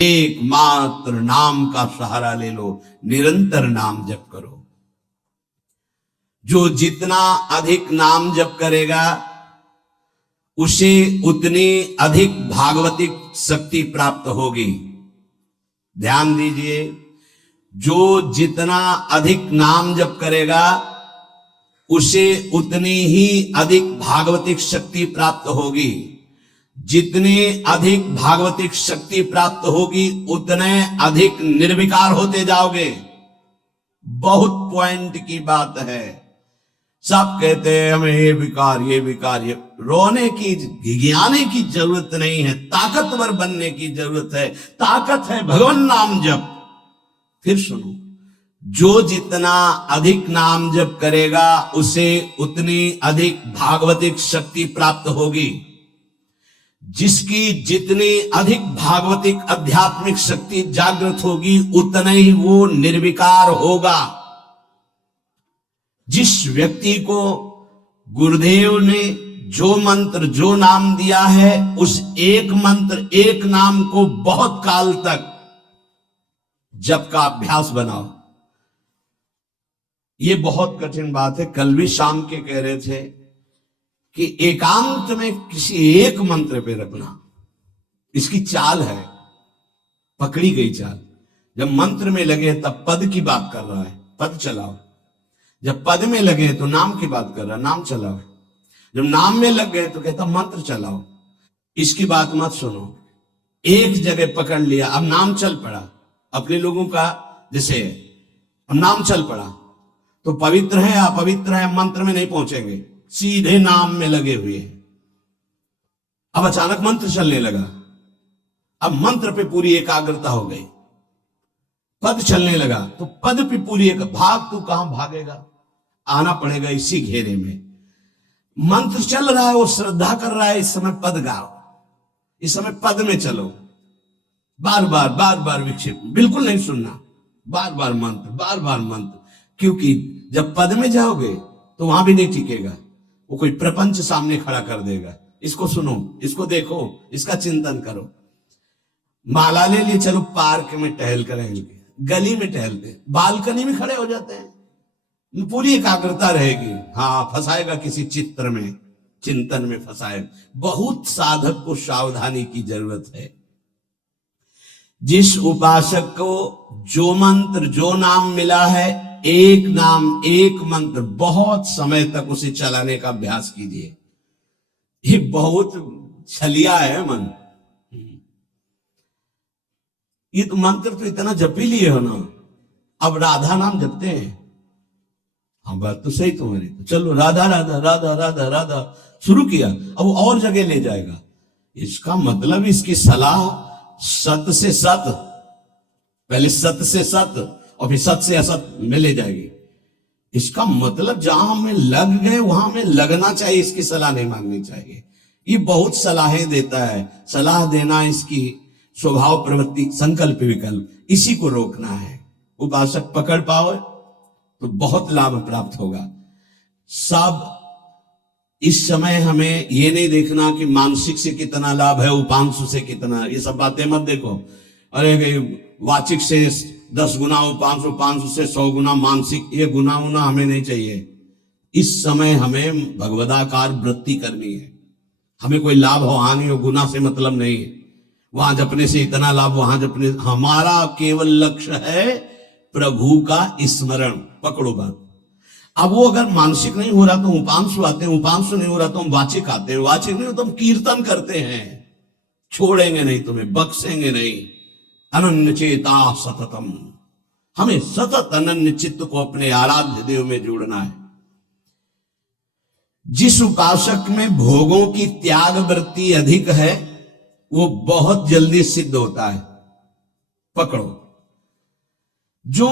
एकमात्र नाम का सहारा ले लो, निरंतर नाम जप करो। जो जितना अधिक नाम जप करेगा उसे उतनी अधिक भागवतिक शक्ति प्राप्त होगी। ध्यान दीजिए, जो जितना अधिक नाम जप करेगा उसे उतनी ही अधिक भागवतिक शक्ति प्राप्त होगी। जितनी अधिक भागवतिक शक्ति प्राप्त होगी उतने अधिक निर्विकार होते जाओगे। बहुत पॉइंट की बात है। सब कहते हैं हमें ये विकार ये रोने की, घिघियाने की जरूरत नहीं है, ताकतवर बनने की जरूरत है। ताकत है भगवान नाम जप। फिर सुनो, जो जितना अधिक नाम जप करेगा उसे उतनी अधिक भागवतिक शक्ति प्राप्त होगी। जिसकी जितनी अधिक भागवतिक आध्यात्मिक शक्ति जागृत होगी उतना ही वो निर्विकार होगा। जिस व्यक्ति को गुरुदेव ने जो मंत्र जो नाम दिया है उस एक मंत्र एक नाम को बहुत काल तक जप का अभ्यास बनाओ। ये बहुत कठिन बात है। कल भी शाम के कह रहे थे कि एकांत में किसी एक मंत्र पे रखना, इसकी चाल है, पकड़ी गई चाल। जब मंत्र में लगे तब पद की बात कर रहा है, पद चलाओ। जब पद में लगे तो नाम की बात कर रहा, नाम चलाओ। जब नाम में लग गए तो कहता मंत्र चलाओ। इसकी बात मत सुनो। एक जगह पकड़ लिया, अब नाम चल पड़ा। अपने लोगों का जैसे अब नाम चल पड़ा तो पवित्र है अपवित्र है मंत्र में नहीं पहुंचेंगे, सीधे नाम में लगे हुए हैं। अब अचानक मंत्र चलने लगा, अब मंत्र पे पूरी एकाग्रता हो गई। पद चलने लगा तो पद पे पूरी एक भाग, तू कहां भागेगा, आना पड़ेगा इसी घेरे में। मंत्र चल रहा है, वो श्रद्धा कर रहा है, इस समय पद गाओ, इस समय पद में चलो। बार बार विक्षेप बिल्कुल नहीं सुनना, बार बार मंत्र। क्योंकि जब पद में जाओगे तो वहां भी नहीं टिकेगा, वो कोई प्रपंच सामने खड़ा कर देगा। इसको सुनो, इसको देखो, इसका चिंतन करो। माला ले लिए, चलो पार्क में टहल करेंगे, गली में टहलते, बालकनी में खड़े हो जाते हैं, पूरी एकाग्रता रहेगी। हाँ, फंसाएगा किसी चित्र में, चिंतन में फंसाएगा। बहुत साधक को सावधानी की जरूरत है। जिस उपासक को जो मंत्र जो नाम मिला है, एक नाम एक मंत्र बहुत समय तक उसे चलाने का अभ्यास कीजिए। ये बहुत छलिया है मन। ये तो मंत्र तो इतना जप ही लिए हो ना, अब राधा नाम जपते हैं। हाँ, बात तो सही तुम्हारी। तो चलो राधा राधा राधा राधा राधा शुरू किया, अब और जगह ले जाएगा। इसका मतलब इसकी सलाह सत से सत, पहले सत से सत और फिर सत से असत में ले जाएगी। इसका मतलब जहां हमें लग गए वहां हमें लगना चाहिए, इसकी सलाह नहीं मांगनी चाहिए। ये बहुत सलाहें देता है, सलाह देना इसकी स्वभाव प्रवृत्ति संकल्प विकल्प, इसी को रोकना है। उपासक पकड़ पाओ तो बहुत लाभ प्राप्त होगा। सब इस समय हमें ये नहीं देखना कि मानसिक से कितना लाभ है, उपांशु से कितना, ये सब बातें मत देखो। अरे वाचिक से 10 गुना उपांशु, उपांशु से 100 गुना मानसिक, ये गुना उना हमें नहीं चाहिए। इस समय हमें भगवदाकार वृत्ति करनी है। हमें कोई लाभ हो हानि हो, गुना से मतलब नहीं है। वहां जपने से इतना लाभ, वहां जपने, हमारा केवल लक्ष्य है प्रभु का स्मरण। पकड़ो बात। अब वो अगर मानसिक नहीं हो रहा तो उपांशु आते हैं, उपांशु नहीं हो रहा तो हम वाचिक आते हैं, वाचिक नहीं हो तो हम कीर्तन करते हैं। छोड़ेंगे नहीं तुम्हें, बख्शेंगे नहीं। अनन्य चेता सततम, हमें सतत अनन्य चित्त को अपने आराध्य देव में जोड़ना है। जिस उपासक में भोगों की त्याग वृत्ति अधिक है वो बहुत जल्दी सिद्ध होता है। पकड़ो, जो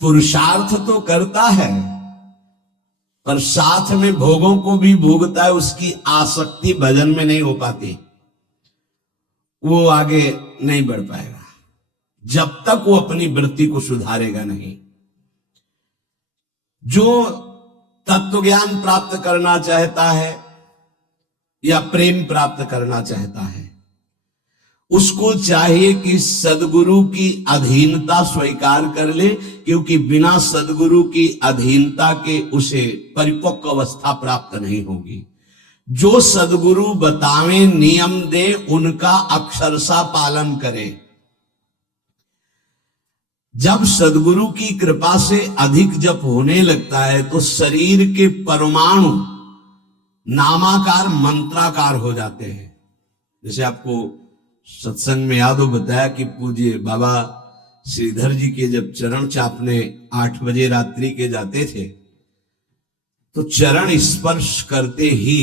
पुरुषार्थ तो करता है पर साथ में भोगों को भी भोगता है, उसकी आसक्ति भजन में नहीं हो पाती, वो आगे नहीं बढ़ पाएगा जब तक वो अपनी वृत्ति को सुधारेगा नहीं। जो तत्व ज्ञान प्राप्त करना चाहता है या प्रेम प्राप्त करना चाहता है, उसको चाहिए कि सदगुरु की अधीनता स्वीकार कर ले, क्योंकि बिना सदगुरु की अधीनता के उसे परिपक्व अवस्था प्राप्त नहीं होगी। जो सदगुरु बतावे नियम दे उनका अक्षरशः पालन करे। जब सदगुरु की कृपा से अधिक जप होने लगता है तो शरीर के परमाणु नामाकार मंत्राकार हो जाते हैं। जैसे आपको सत्संग में याद हो बताया कि पूज्य बाबा श्रीधर जी के जब चरण चापने 8 बजे रात्रि के जाते थे तो चरण स्पर्श करते ही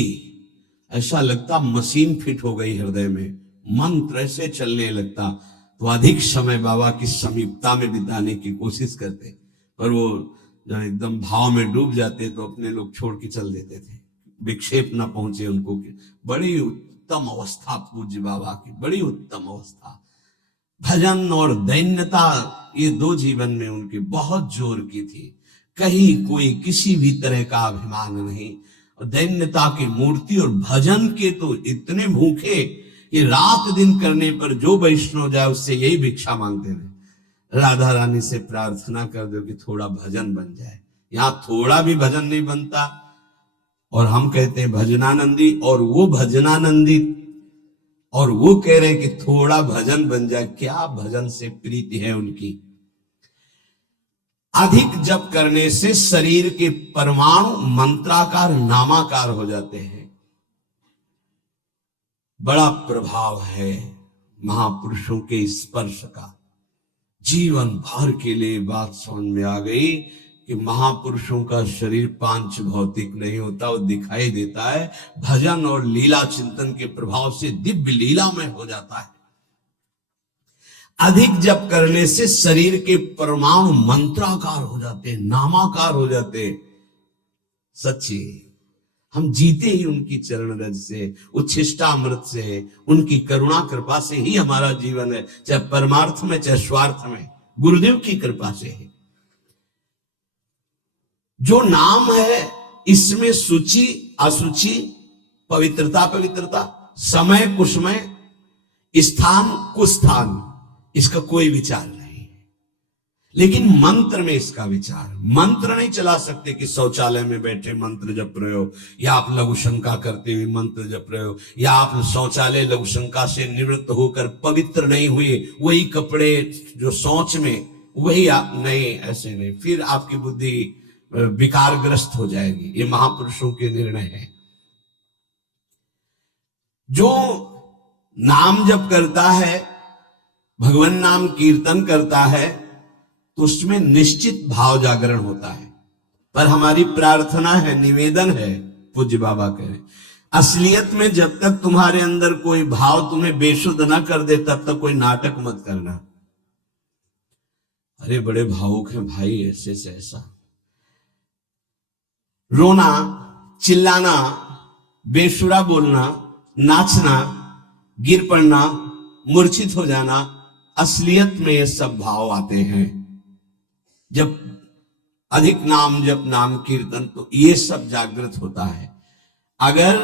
ऐसा लगता मशीन फिट हो गई हृदय में, मंत्र ऐसे चलने लगता। तो अधिक समय बाबा की समीपता में बिताने की कोशिश करते, पर वो जब एकदम भाव में डूब जाते तो अपने लोग छोड़ के चल देते थे, विक्षेप न पहुंचे उनको। बड़ी उत्तम अवस्था पूज्य बाबा की, बड़ी उत्तम अवस्था। भजन और दैन्यता ये 2 जीवन में उनके बहुत जोर की थी। कहीं कोई किसी भी तरह का अभिमान नहीं, और दैन्यता की मूर्ति। और भजन के तो इतने भूखे कि रात दिन करने पर जो वैष्णव जाए उससे यही भिक्षा मांगते रहे, राधा रानी से प्रार्थना कर दो कि थोड़ा भजन बन जाए। यहां थोड़ा भी भजन नहीं बनता, और हम कहते हैं भजनानंदी, और वो भजनानंदी और वो कह रहे कि थोड़ा भजन बन जाए। क्या भजन से प्रीति है उनकी। अधिक जप करने से शरीर के परमाणु मंत्राकार नामाकार हो जाते हैं। बड़ा प्रभाव है महापुरुषों के स्पर्श का। जीवन भर के लिए बात समझ में आ गई कि महापुरुषों का शरीर पांच भौतिक नहीं होता, वो दिखाई देता है। भजन और लीला चिंतन के प्रभाव से दिव्य लीला में हो जाता है। अधिक जप करने से शरीर के परमाणु मंत्राकार हो जाते हैं, नामाकार हो जाते हैं। सच्ची हम जीते ही उनकी चरण रज से, उच्छिष्टामृत से, उनकी करुणा कृपा से ही हमारा जीवन है, चाहे परमार्थ में चाहे स्वार्थ में, गुरुदेव की कृपा से है। जो नाम है इसमें सूची असुचि, पवित्रता पवित्रता, समय कुसमय, स्थान कुस्थान, इसका कोई विचार नहीं है। लेकिन मंत्र में इसका विचार। मंत्र नहीं चला सकते कि शौचालय में बैठे मंत्र जप रहे हो, या आप लघु शंका करते हुए मंत्र जप रहे हो, या आप शौचालय लघु शंका से निवृत्त होकर पवित्र नहीं हुए, वही कपड़े जो शौच में वही आप नहीं, ऐसे नहीं, फिर आपकी बुद्धि विकारग्रस्त हो जाएगी। ये महापुरुषों के निर्णय है। जो नाम जप करता है, भगवान नाम कीर्तन करता है, तो उसमें निश्चित भाव जागरण होता है। पर हमारी प्रार्थना है, निवेदन है, पूज्य बाबा कहे, असलियत में जब तक तुम्हारे अंदर कोई भाव तुम्हें बेशुद्ध ना कर दे तब तक कोई नाटक मत करना। अरे बड़े भावुक हैं भाई, ऐसे से ऐसा रोना, चिल्लाना, बेसुरा बोलना, नाचना, गिर पड़ना, मूर्छित हो जाना, असलियत में ये सब भाव आते हैं जब अधिक नाम जप, नाम कीर्तन, तो ये सब जागृत होता है। अगर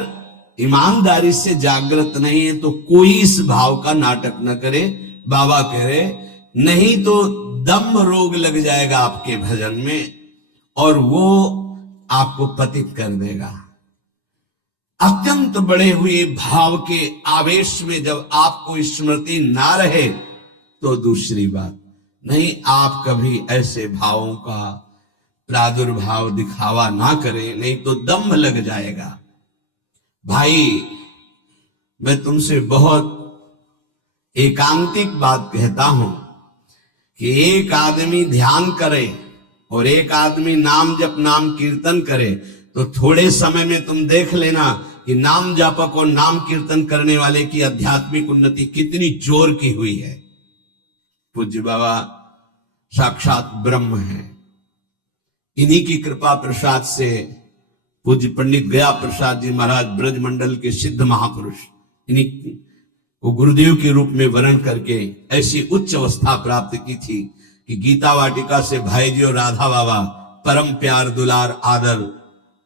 ईमानदारी से जागृत नहीं है तो कोई इस भाव का नाटक न करे। बाबा कह रहे नहीं तो दम रोग लग जाएगा आपके भजन में, और वो आपको पतित कर देगा। अत्यंत बड़े हुए भाव के आवेश में जब आपको स्मृति ना रहे तो दूसरी बात नहीं, आप कभी ऐसे भावों का प्रादुर्भाव दिखावा ना करें, नहीं तो दम्भ लग जाएगा। भाई मैं तुमसे बहुत एकांतिक बात कहता हूं कि एक आदमी ध्यान करे और एक आदमी नाम जप, नाम कीर्तन करे, तो थोड़े समय में तुम देख लेना कि नाम जापक और नाम कीर्तन करने वाले की आध्यात्मिक उन्नति कितनी जोर की हुई है। पूज्य बाबा साक्षात ब्रह्म है। इन्हीं की कृपा प्रसाद से पूज्य पंडित गया प्रसाद जी महाराज ब्रज मंडल के सिद्ध महापुरुष, इन्हीं को गुरुदेव के रूप में वर्ण करके ऐसी उच्च अवस्था प्राप्त की थी कि गीता वाटिका से भाई जी और राधा बाबा परम प्यार दुलार आदर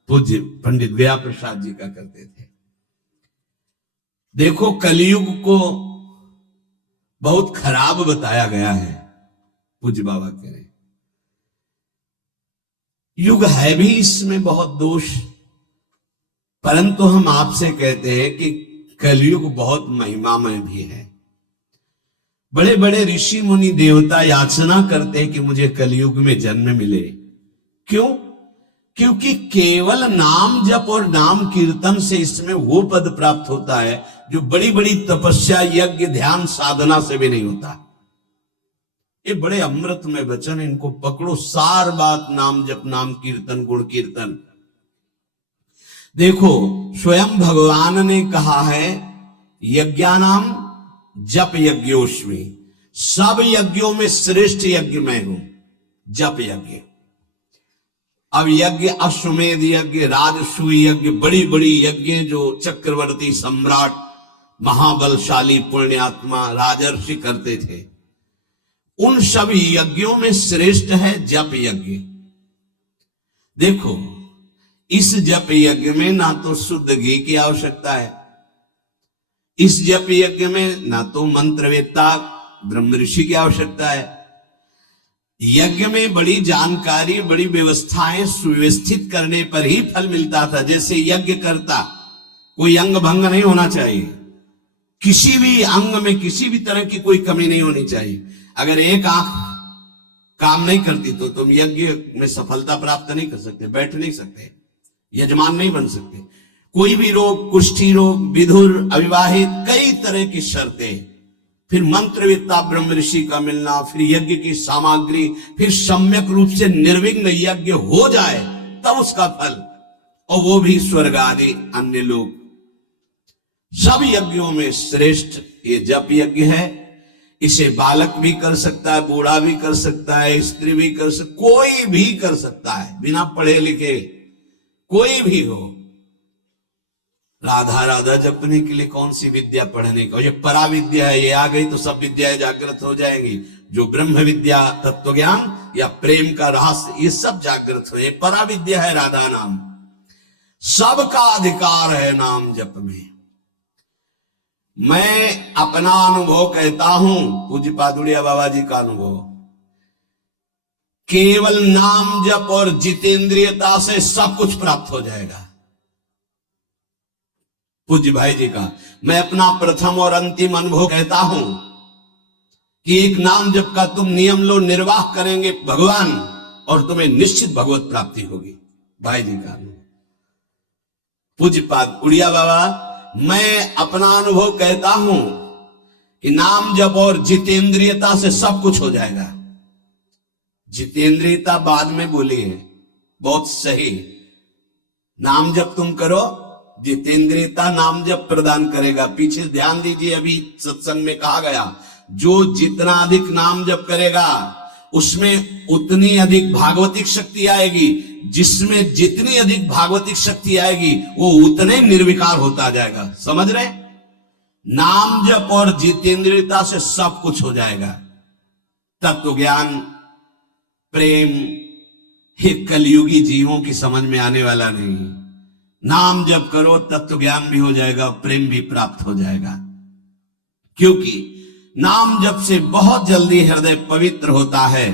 पूज्य पंडित गया प्रसाद जी का करते थे। देखो कलयुग को बहुत खराब बताया गया है। पूज्य बाबा कह रहे युग है भी इसमें बहुत दोष, परंतु हम आपसे कहते हैं कि कलयुग बहुत महिमामय भी है। बड़े बड़े ऋषि मुनि देवता याचना करते हैं कि मुझे कलयुग में जन्म मिले। क्यों? क्योंकि केवल नाम जप और नाम कीर्तन से इसमें वो पद प्राप्त होता है जो बड़ी बड़ी तपस्या, यज्ञ, ध्यान, साधना से भी नहीं होता। ये बड़े अमृत में वचन, इनको पकड़ो। सार बात नाम जप, नाम कीर्तन, गुण कीर्तन। देखो स्वयं भगवान ने कहा है यज्ञानाम जप यज्ञोस्मि, सब यज्ञों में श्रेष्ठ यज्ञ मैं हूं, जप यज्ञ। अब यज्ञ, अश्वमेध यज्ञ, राजसूय यज्ञ, बड़ी बड़ी यज्ञ जो चक्रवर्ती सम्राट, महाबलशाली पुण्यात्मा राजर्षि करते थे, उन सब यज्ञों में श्रेष्ठ है जप यज्ञ। देखो इस जप यज्ञ में ना तो शुद्ध घी की आवश्यकता है, इस जप यज्ञ में ना तो मंत्रवेत्ता ब्रह्म ऋषि की आवश्यकता है। यज्ञ में बड़ी जानकारी, बड़ी व्यवस्थाएं सुव्यवस्थित करने पर ही फल मिलता था। जैसे यज्ञ करता, कोई अंग भंग नहीं होना चाहिए, किसी भी अंग में किसी भी तरह की कोई कमी नहीं होनी चाहिए। अगर एक आंख काम नहीं करती तो तुम यज्ञ में सफलता प्राप्त नहीं कर सकते, बैठ नहीं सकते, यजमान नहीं बन सकते। कोई भी रोग, कुष्ठी रोग, विधुर, अविवाहित, कई तरह की शर्तें, फिर मंत्रविद्ता ब्रह्म ऋषि का मिलना, फिर यज्ञ की सामग्री, फिर सम्यक रूप से निर्विघ्न यज्ञ हो जाए तब उसका फल, और वो भी स्वर्ग आदि अन्य लोग। सब यज्ञों में श्रेष्ठ ये जप यज्ञ है। इसे बालक भी कर सकता है, बूढ़ा भी कर सकता है, स्त्री भी कर सकता, कोई भी कर सकता है, बिना पढ़े लिखे कोई भी हो। राधा राधा जपने के लिए कौन सी विद्या पढ़ने का, ये परा विद्या है, ये आ गई तो सब विद्याएं जागृत हो जाएंगी। जो ब्रह्म विद्या, तत्व ज्ञान या प्रेम का रहस्य, ये सब जागृत हो, ये परा विद्या है राधा नाम। सबका अधिकार है नाम जप में। मैं अपना अनुभव कहता हूं, पूज्य पादुड़िया बाबा जी का अनुभव, केवल नाम जप और जितेंद्रियता से सब कुछ प्राप्त हो जाएगा। पूज्य भाई जी का मैं अपना प्रथम और अंतिम अनुभव कहता हूं कि एक नाम जप का तुम नियम लो, निर्वाह करेंगे भगवान, और तुम्हें निश्चित भगवत प्राप्ति होगी। भाई जी का अनुभव। पूज्य पाद उड़िया बाबा, मैं अपना अनुभव कहता हूं कि नाम जप और जितेंद्रियता से सब कुछ हो जाएगा। जितेंद्रियता बाद में बोली है, बहुत सही। नाम जप तुम करो, जितेंद्रियता नाम जप प्रदान करेगा। पीछे ध्यान दीजिए, अभी सत्संग में कहा गया, जो जितना अधिक नाम जप करेगा उसमें उतनी अधिक भागवतिक शक्ति आएगी, जिसमें जितनी अधिक भागवतिक शक्ति आएगी वो उतने निर्विकार होता जाएगा। समझ रहे? नाम जप और जितेंद्रियता से सब कुछ हो जाएगा। तत्व ज्ञान, प्रेम, ये कलयुगी जीवों की समझ में आने वाला नहीं। नाम जप करो, तत्व ज्ञान भी हो जाएगा, प्रेम भी प्राप्त हो जाएगा। क्योंकि नाम जप से बहुत जल्दी हृदय पवित्र होता है,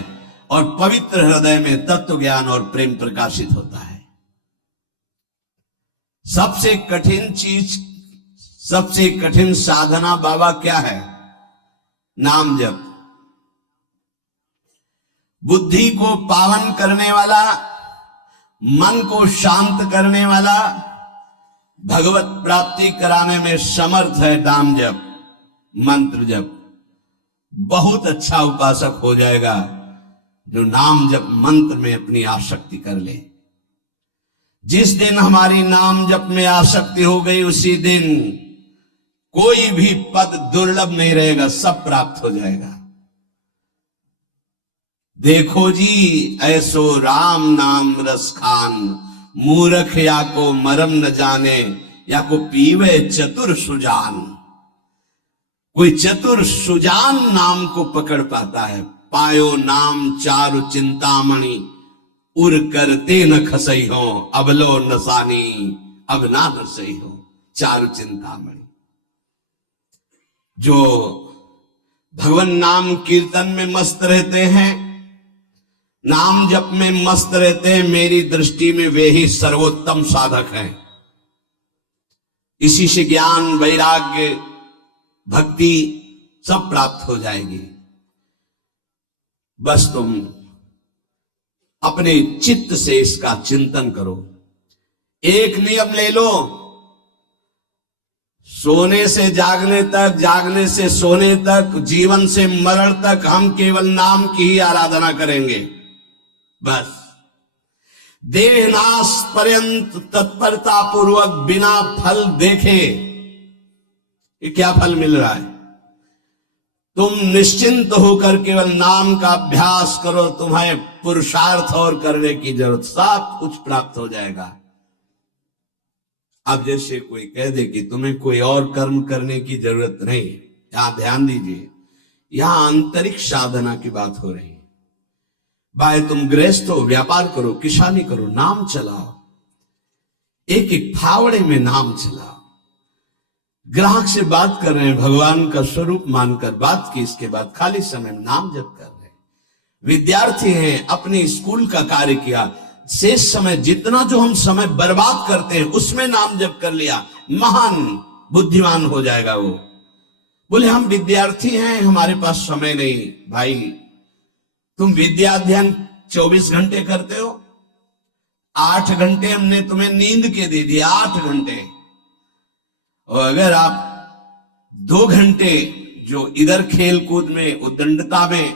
और पवित्र हृदय में तत्व ज्ञान और प्रेम प्रकाशित होता है। सबसे कठिन चीज, सबसे कठिन साधना बाबा क्या है? नाम जप। बुद्धि को पावन करने वाला, मन को शांत करने वाला, भगवत प्राप्ति कराने में समर्थ है नाम जप, मंत्र जप। बहुत अच्छा उपासक हो जाएगा जो नाम जप मंत्र में अपनी आसक्ति कर ले। जिस दिन हमारी नाम जप में आसक्ति हो गई, उसी दिन कोई भी पद दुर्लभ नहीं रहेगा, सब प्राप्त हो जाएगा। देखो जी ऐसो राम नाम रस खान, मूर्ख या को मरम न जाने, या को पीवे चतुर सुजान। कोई चतुर सुजान नाम को पकड़ पाता है। पायो नाम चारु चिंतामणि, उर करते न खसई हो, अबलो नसानी, अब ना नसई हो। चारु चिंतामणि, जो भगवान नाम कीर्तन में मस्त रहते हैं, नाम जप में मस्त रहते हैं। मेरी दृष्टि में वे ही सर्वोत्तम साधक हैं। इसी से ज्ञान, वैराग्य, भक्ति सब प्राप्त हो जाएगी। बस तुम अपने चित्त से इसका चिंतन करो। एक नियम ले लो, सोने से जागने तक, जागने से सोने तक, जीवन से मरण तक हम केवल नाम की ही आराधना करेंगे। बस देहनाश पर्यंत तत्परता पूर्वक बिना फल देखे, ये क्या फल मिल रहा है? तुम निश्चिंत होकर केवल नाम का अभ्यास करो। तुम्हें पुरुषार्थ और करने की जरूरत, सब कुछ प्राप्त हो जाएगा। अब जैसे कोई कह दे कि तुम्हें कोई और कर्म करने की जरूरत नहीं, यहां ध्यान दीजिए, यहां आंतरिक साधना की बात हो रही है। भाई तुम गृहस्थ हो, व्यापार करो, किसानी करो, नाम चलाओ, एक एक फावड़े में नाम चलाओ। ग्राहक से बात कर रहे हैं, भगवान का स्वरूप मानकर बात की, इसके बाद खाली समय में नाम जप कर रहे हैं। विद्यार्थी हैं, अपने स्कूल का कार्य किया, शेष समय जितना जो हम समय बर्बाद करते हैं उसमें नाम जप कर लिया, महान बुद्धिमान हो जाएगा वो। बोले हम विद्यार्थी हैं, हमारे पास समय नहीं। भाई तुम विद्या अध्ययन 24 घंटे करते हो, 8 घंटे हमने तुम्हें नींद के दे दिए, 8 घंटे। और अगर आप 2 घंटे जो इधर खेल कूद में, उद्दंडता में,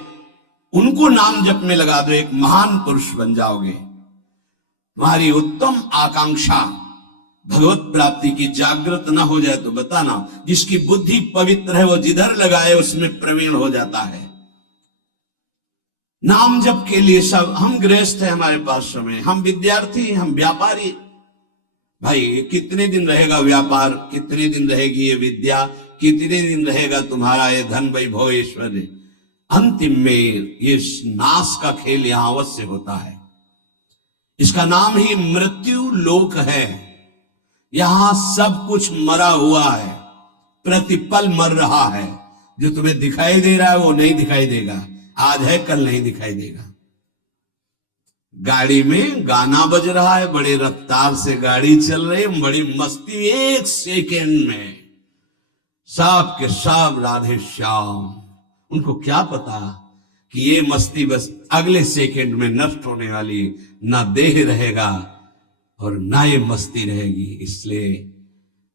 उनको नाम जप में लगा दो, एक महान पुरुष बन जाओगे। तुम्हारी उत्तम आकांक्षा भगवत प्राप्ति की जागृत ना हो जाए तो बताना। जिसकी बुद्धि पवित्र है वो जिधर लगाए उसमें प्रवीण हो जाता है। नाम जप के लिए सब, हम गृहस्थ है, हमारे पास समय, हम विद्यार्थी, हम व्यापारी। भाई कितने दिन रहेगा व्यापार, कितने दिन रहेगी ये विद्या, कितने दिन रहेगा तुम्हारा ये धन, वैभव, ऐश्वर्य? अंतिम में ये नाश का खेल यहां अवश्य होता है। इसका नाम ही मृत्यु लोक है। यहां सब कुछ मरा हुआ है, प्रतिपल मर रहा है। जो तुम्हें दिखाई दे रहा है वो नहीं दिखाई देगा, आज है कल नहीं दिखाई देगा। गाड़ी में गाना बज रहा है, बड़े रफ्तार से गाड़ी चल रही है, बड़ी मस्ती, 1 सेकेंड में सब के सब राधे श्याम। उनको क्या पता कि ये मस्ती बस अगले सेकेंड में नष्ट होने वाली, ना देह रहेगा और ना ये मस्ती रहेगी। इसलिए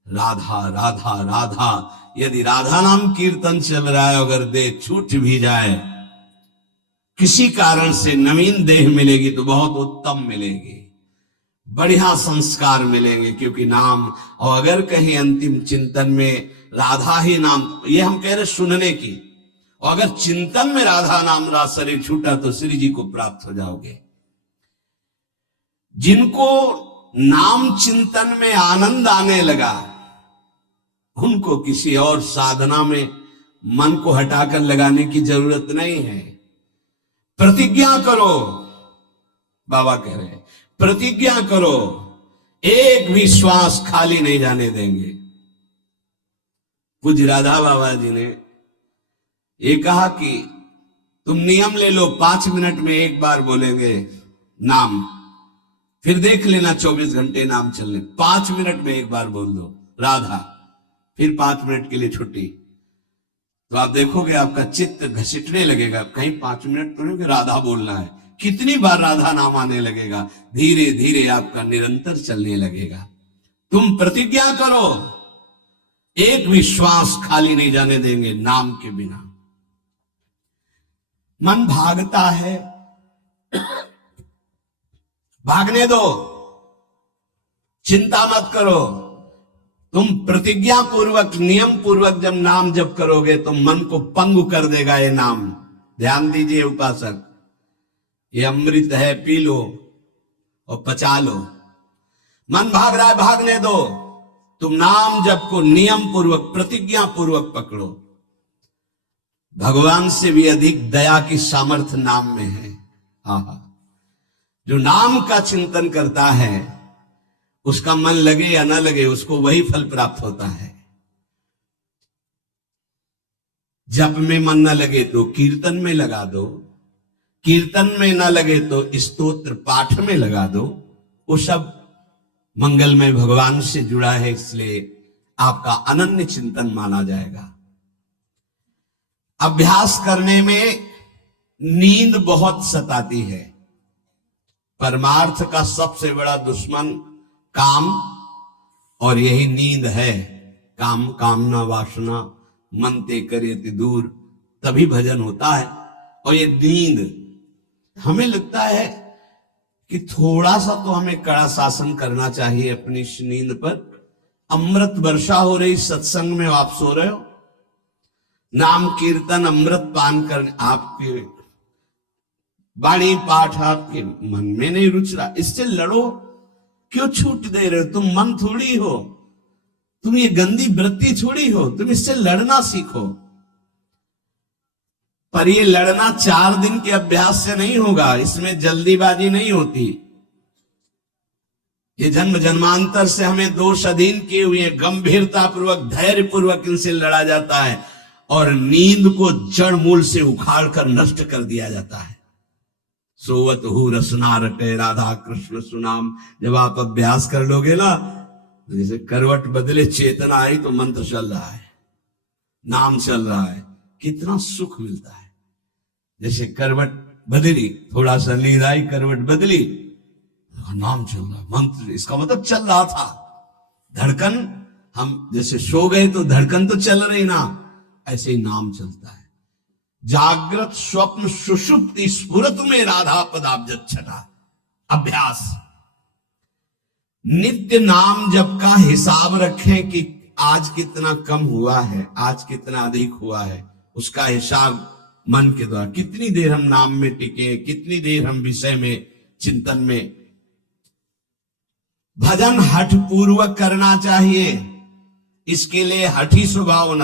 राधा राधा राधा, यदि राधा नाम कीर्तन चल रहा है, अगर देह छूट भी जाए, किसी कारण से नवीन देह मिलेगी तो बहुत उत्तम मिलेगी, बढ़िया संस्कार मिलेंगे, क्योंकि नाम। और अगर कहीं अंतिम चिंतन में राधा ही नाम, ये हम कह रहे सुनने की, और अगर चिंतन में राधा नाम रा शरीर छूटा तो श्री जी को प्राप्त हो जाओगे। जिनको नाम चिंतन में आनंद आने लगा, उनको किसी और साधना में मन को हटाकर लगाने की जरूरत नहीं है। प्रतिज्ञा करो, बाबा कह रहे हैं, प्रतिज्ञा करो, एक भी श्वास खाली नहीं जाने देंगे। पूज्य राधा बाबा जी ने ये कहा कि तुम नियम ले लो, 5 मिनट में एक बार बोलेंगे नाम, फिर देख लेना 24 घंटे नाम चलने, 5 मिनट में एक बार बोल दो राधा, फिर 5 मिनट के लिए छुट्टी। तो आप देखोगे आपका चित्त घसीटने लगेगा, कहीं 5 मिनट तो नहीं, राधा बोलना है, कितनी बार राधा नाम आने लगेगा, धीरे धीरे आपका निरंतर चलने लगेगा। तुम प्रतिज्ञा करो, एक भी श्वास खाली नहीं जाने देंगे नाम के बिना। मन भागता है, भागने दो, चिंता मत करो। तुम प्रतिज्ञा पूर्वक, नियम पूर्वक जब नाम जप करोगे तो मन को पंगु कर देगा ये नाम। ध्यान दीजिए उपासक, ये अमृत है, पी लो और पचा लो। मन भाग रहा है, भागने दो। तुम नाम जप को नियम पूर्वक, प्रतिज्ञा पूर्वक पकड़ो। भगवान से भी अधिक दया की सामर्थ्य नाम में है। हाँ, जो नाम का चिंतन करता है उसका मन लगे या ना लगे, उसको वही फल प्राप्त होता है। जप में मन न लगे तो कीर्तन में लगा दो, कीर्तन में न लगे तो स्तोत्र पाठ में लगा दो। वो सब मंगलमय भगवान से जुड़ा है, इसलिए आपका अनन्य चिंतन माना जाएगा। अभ्यास करने में नींद बहुत सताती है। परमार्थ का सबसे बड़ा दुश्मन काम और यही नींद है। काम कामना वासना मन ते करेति दूर, तभी भजन होता है। और ये नींद हमें लगता है कि थोड़ा सा तो हमें कड़ा शासन करना चाहिए अपनी इस नींद पर। अमृत वर्षा हो रही सत्संग में, आप सो रहे हो, नाम कीर्तन अमृत पान कर, आपके वाणी पाठ आपके मन में नहीं रुच रहा, इससे लड़ो। क्यों छूट दे रहे हो? तुम मन थोड़ी हो, तुम ये गंदी वृत्ति थोड़ी हो, तुम इससे लड़ना सीखो। पर ये लड़ना 4 दिन के अभ्यास से नहीं होगा, इसमें जल्दीबाजी नहीं होती। ये जन्म जन्मांतर से हमें दोष अधीन किए हुए हैं, गंभीरता पूर्वक धैर्य पूर्वक इनसे लड़ा जाता है और नींद को जड़ मूल से उखाड़ कर नष्ट कर दिया जाता है। सोवत हु रसना रटे राधा कृष्ण सुनाम। जब आप अभ्यास कर लोगे ना, जैसे करवट बदले चेतना आई तो मंत्र चल रहा है, नाम चल रहा है, कितना सुख मिलता है। जैसे करवट बदली, थोड़ा सा नींद आई, करवट बदली, नाम चल रहा, मंत्र, इसका मतलब चल रहा था। धड़कन, हम जैसे सो गए तो धड़कन तो चल रही ना, ऐसे ही नाम चलता है। जागृत स्वप्न सुषुप्ति स्फुरत में राधा पदाब्ज छटा। अभ्यास, नित्य नाम जप का हिसाब रखें कि आज कितना कम हुआ है, आज कितना अधिक हुआ है, उसका हिसाब मन के द्वारा। कितनी देर हम नाम में टिके, कितनी देर हम विषय में चिंतन में। भजन हठ पूर्वक करना चाहिए, इसके लिए हठी स्वभाव होना